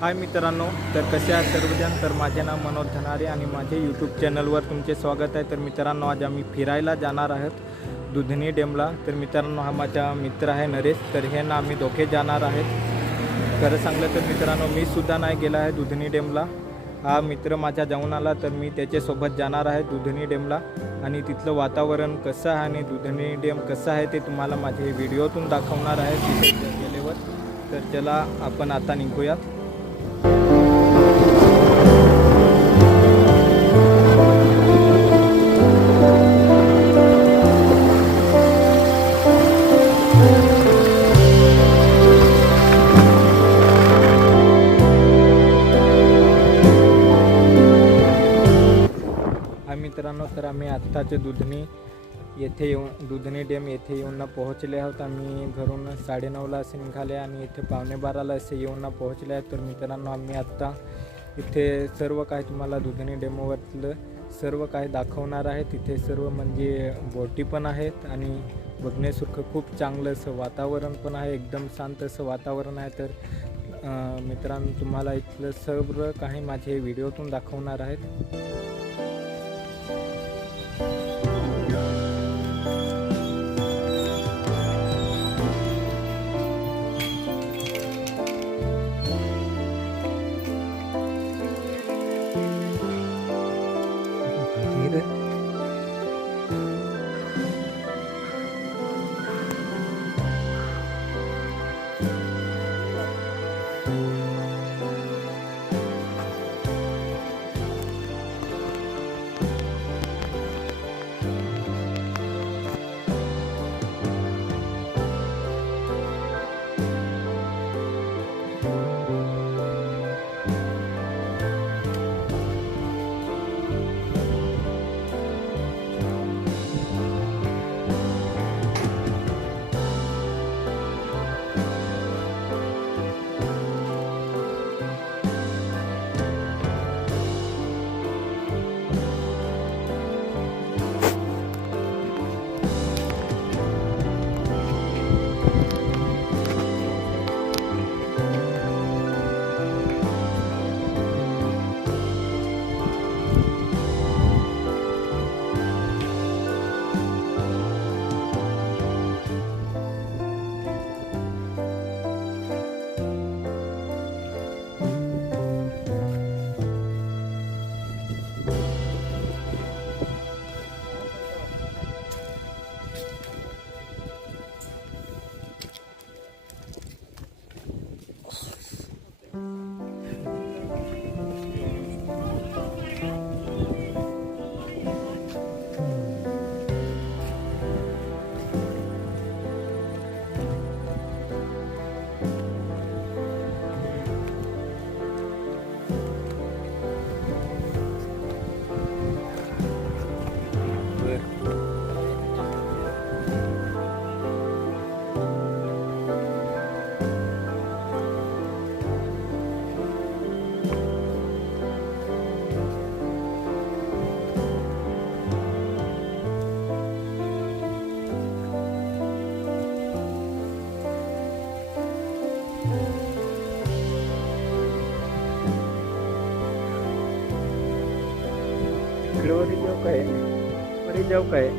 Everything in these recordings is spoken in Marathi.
हाय मित्रांनो, तर कसे आहात सर्वजण. तर माझे नाव मनोज धनारे आणि माझे यूट्यूब चॅनलवर तुमचे स्वागत आहे. तर मित्रांनो, आज आम्ही फिरायला जाणार आहोत दुधनी डॅमला. तर मित्रांनो, हा माझा मित्र आहे नरेश. तर हे ना आम्ही दोघे जाणार आहेत. खरं सांगलं तर मित्रांनो, मी सुद्धा नाही गेला आहे दुधनी डॅमला. हा मित्र माझा जाऊन आला, तर मी त्याच्यासोबत जाणार आहे दुधनी डॅमला. आणि तिथलं वातावरण कसं आहे आणि दुधनी डॅम कसं आहे ते तुम्हाला माझे व्हिडिओतून दाखवणार आहे तिथे गेल्यावर. तर चला आपण आता निघूयात. मित्रांनो, तर आम्ही आत्ताचे दुधनी डॅम येथे येऊन पोहोचले आहोत. आम्ही घरून 9:30ला असे निघाले आणि इथे 11:45ला असे येऊन पोहोचले आहेत. तर मित्रांनो, आम्ही आत्ता इथे सर्व काही तुम्हाला दुधनी डॅमवरलं सर्व काही दाखवणार आहे. तिथे सर्व म्हणजे बोटी पण आहेत आणि बघण्यासारखं खूप चांगलं असं वातावरण पण आहे. एकदम शांत असं वातावरण आहे. तर मित्रांनो, तुम्हाला इथलं सर्व काही माझे व्हिडिओतून दाखवणार आहेत. वरी जाऊ काय? वरी जाऊ काय?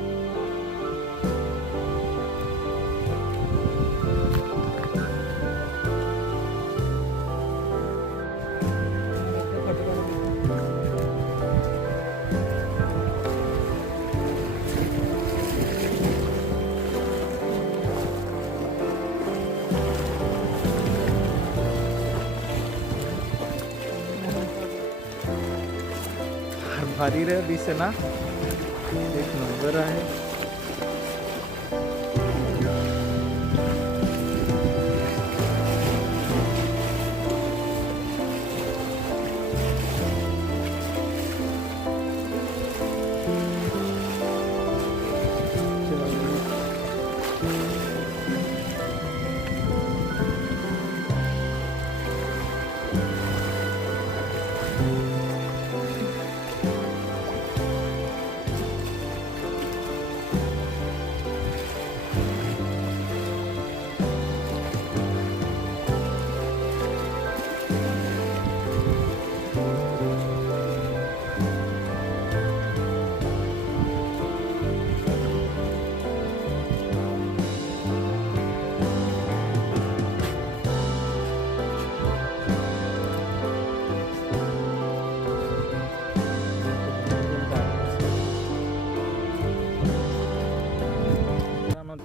भारी रे दिसेना, एक नंबर आहे.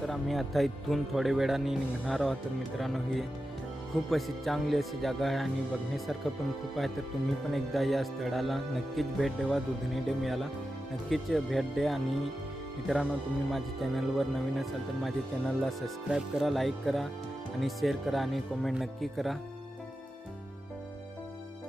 तर आम्ही आता इथून थोड्या वेळाने निघणार आहोत. तर मित्रांनो ही खूप अशी चांगली अशी जागा आहे आणि बघण्यासारखं पण खूप आहे. तर तुम्ही पण एकदा या स्थळाला नक्कीच भेट द्यावा. दुधनी डॅम याला नक्कीच भेट द्या. आणि मित्रांनो तुम्ही माझ्या चॅनलवर नवीन असाल तर माझ्या चॅनलला सबस्क्राईब करा, लाईक करा आणि शेअर करा आणि कमेंट नक्की करा.